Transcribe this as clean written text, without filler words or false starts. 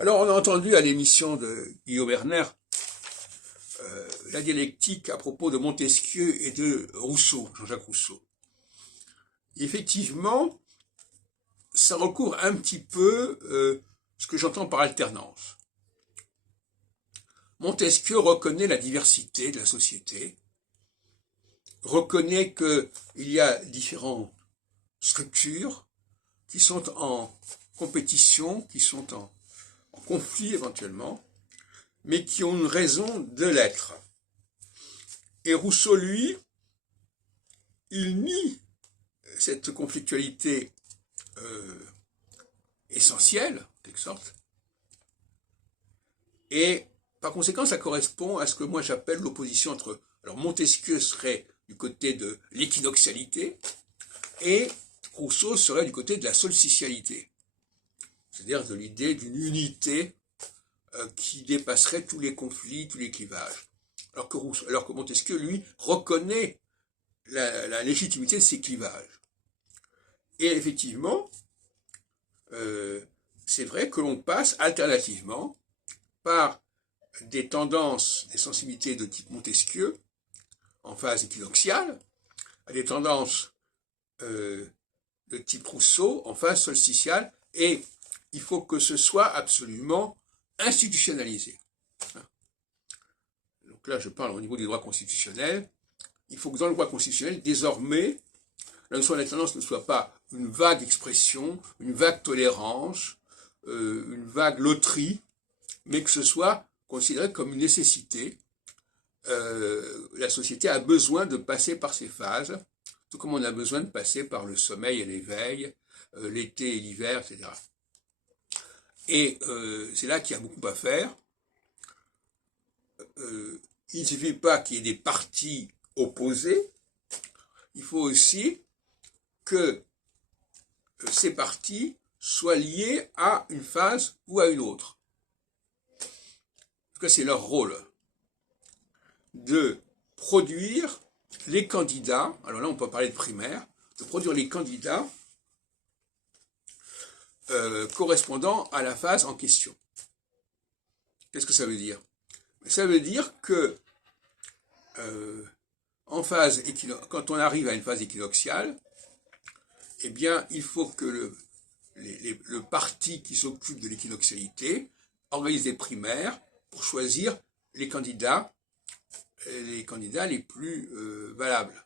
Alors, on a entendu à l'émission de Guillaume Erner la dialectique à propos de Montesquieu et de Rousseau, Jean-Jacques Rousseau. Et effectivement, ça recouvre un petit peu ce que j'entends par alternance. Montesquieu reconnaît la diversité de la société, reconnaît qu'il y a différentes structures qui sont en compétition, qui sont en conflit éventuellement, mais qui ont une raison de l'être. Et Rousseau, lui, il nie cette conflictualité essentielle, en quelque sorte, et par conséquent, ça correspond à ce que moi j'appelle l'opposition entre... Alors Montesquieu serait du côté de l'équinoxialité, et Rousseau serait du côté de la solstitialité, c'est-à-dire de l'idée d'une unité qui dépasserait tous les conflits, tous les clivages. Alors que Montesquieu, lui, reconnaît la légitimité de ces clivages. Et effectivement, c'est vrai que l'on passe alternativement par des tendances, des sensibilités de type Montesquieu, en phase équinoxiale, à des tendances de type Rousseau, en phase solsticiale, et il faut que ce soit absolument institutionnalisé. Donc là, je parle au niveau du droit constitutionnel. Il faut que dans le droit constitutionnel, désormais, la notion d'alternance ne soit pas une vague expression, une vague tolérance, une vague loterie, mais que ce soit considéré comme une nécessité. La société a besoin de passer par ces phases, tout comme on a besoin de passer par le sommeil et l'éveil, l'été et l'hiver, etc. Et c'est là qu'il y a beaucoup à faire. Il ne suffit pas qu'il y ait des partis opposés, il faut aussi que ces partis soient liés à une phase ou à une autre. Parce que c'est leur rôle de produire les candidats, alors là on peut parler de primaire, de produire les candidats correspondant à la phase en question. Qu'est-ce que ça veut dire? Ça veut dire que quand on arrive à une phase équinoxiale, eh bien, il faut que le parti qui s'occupe de l'équinoxialité organise des primaires pour choisir les candidats les plus valables.